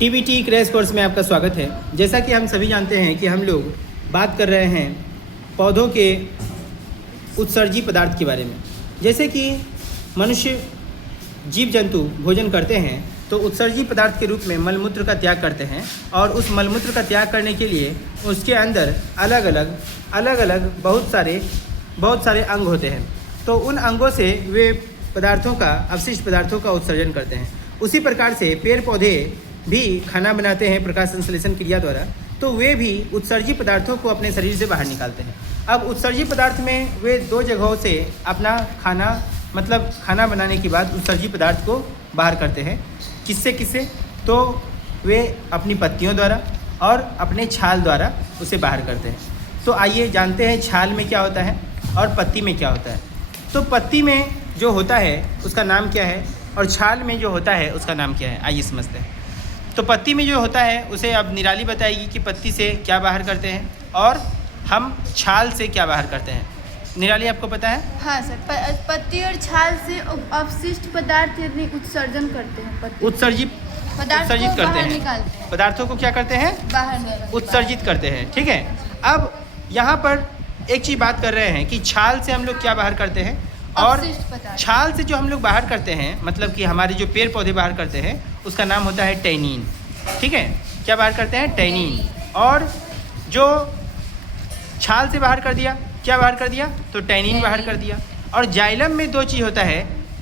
TBT crash course में आपका स्वागत है। जैसा कि हम सभी जानते हैं कि हम लोग बात कर रहे हैं पौधों के उत्सर्जी पदार्थ के बारे में। जैसे कि मनुष्य जीव जंतु भोजन करते हैं तो उत्सर्जी पदार्थ के रूप में मलमूत्र का त्याग करते हैं और उस मलमूत्र का त्याग करने के लिए उसके अंदर अलग अलग बहुत सारे अंग होते हैं। तो उन अंगों से वे पदार्थों का अवशिष्ट पदार्थों का उत्सर्जन करते हैं। उसी प्रकार से पेड़ पौधे भी खाना बनाते हैं प्रकाश संश्लेषण क्रिया द्वारा, तो वे भी उत्सर्जी पदार्थों को अपने शरीर से बाहर निकालते हैं। अब उत्सर्जी पदार्थ में वे दो जगहों से अपना खाना बनाने के बाद उत्सर्जी पदार्थ को बाहर करते हैं। किससे तो वे अपनी पत्तियों द्वारा और अपने छाल द्वारा उसे बाहर करते हैं। तो आइए जानते हैं छाल में क्या होता है और पत्ती में क्या होता है। तो पत्ती में जो होता है उसका नाम क्या है और छाल में जो होता है उसका नाम क्या है, आइए समझते हैं। तो पत्ती में जो होता है उसे अब निराली बताएगी कि पत्ती से क्या बाहर करते हैं और हम छाल से क्या बाहर करते हैं। निराली आपको पता है? हाँ सर, पत्ती और छाल से अवशिष्ट पदार्थ यदि उत्सर्जन करते हैं, उत्सर्जित करते हैं, पदार्थों को क्या करते हैं, बाहर उत्सर्जित करते हैं। ठीक है, अब यहाँ पर एक चीज़ बात कर रहे हैं कि छाल से हम लोग क्या बाहर करते हैं और छाल से जो हम लोग बाहर करते हैं मतलब कि हमारे जो पेड़ पौधे बाहर करते हैं उसका नाम होता है टैनिन। ठीक है, क्या बाहर करते हैं, टैनिन। और जो छाल से बाहर कर दिया, क्या बाहर कर दिया, तो टैनिन बाहर कर दिया। और जाइलम में दो चीज़ होता है,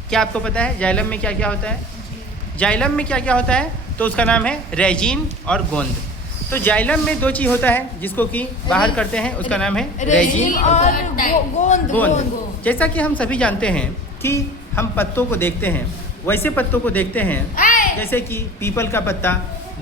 क्या आपको पता है जाइलम में क्या क्या होता है? जाइलम में क्या क्या होता है तो उसका नाम है रेजिन और गोंद। तो जाइलम में दो चीज़ होता है जिसको कि बाहर करते हैं, उसका नाम है रेजिन और गोंद। जैसा कि हम सभी जानते हैं कि हम पत्तों को देखते हैं, वैसे पत्तों को देखते हैं जैसे कि पीपल का पत्ता,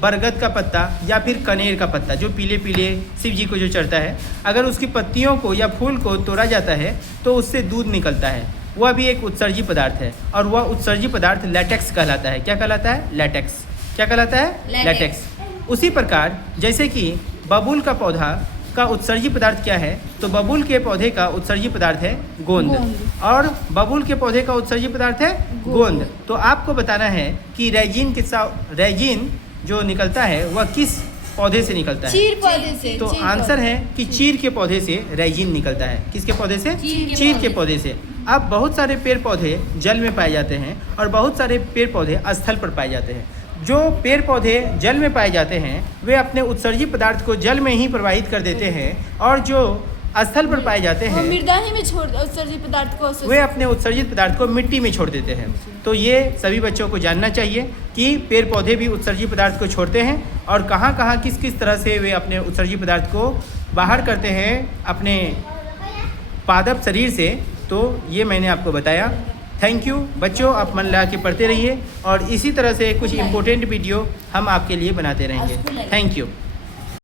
बरगद का पत्ता या फिर कनेर का पत्ता जो पीले पीले शिव जी को जो चढ़ता है, अगर उसकी पत्तियों को या फूल को तोड़ा जाता है तो उससे दूध निकलता है। वह भी एक उत्सर्जी पदार्थ है और वह उत्सर्जी पदार्थ लैटेक्स कहलाता है। क्या कहलाता है? लैटेक्स। क्या कहलाता है? लैटेक्स। उसी प्रकार जैसे कि बबूल का पौधा का उत्सर्जी पदार्थ क्या है, तो बबूल के पौधे का उत्सर्जी पदार्थ है गोंद और बबूल के पौधे का उत्सर्जी पदार्थ है गोंद। तो आपको बताना है कि रेजिन जो निकलता है वह किस पौधे से निकलता है? चीर पौधे से। तो आंसर है कि चीर के पौधे से रेजिन निकलता है। किसके पौधे से? चीर के पौधे से। अब बहुत सारे पेड़ पौधे जल में पाए जाते हैं और बहुत सारे पेड़ पौधे स्थल पर पाए जाते हैं। जो पेड़ पौधे जल में पाए जाते हैं वे अपने उत्सर्जी पदार्थ को जल में ही प्रवाहित कर देते हैं और जो स्थल पर पाए जाते हैं मृदा ही में छोड़ उत्सर्जित पदार्थ को, वे अपने उत्सर्जित पदार्थ को मिट्टी में छोड़ देते हैं। तो ये सभी बच्चों को जानना चाहिए कि पेड़ पौधे भी उत्सर्जित पदार्थ को छोड़ते हैं और कहाँ कहाँ किस किस तरह से वे अपने उत्सर्जित पदार्थ को बाहर करते हैं अपने पादप शरीर से। तो ये मैंने आपको बताया। थैंक यू बच्चों, आप मन लगा के पढ़ते रहिए और इसी तरह से कुछ इम्पोर्टेंट वीडियो हम आपके लिए बनाते रहेंगे। Thank you.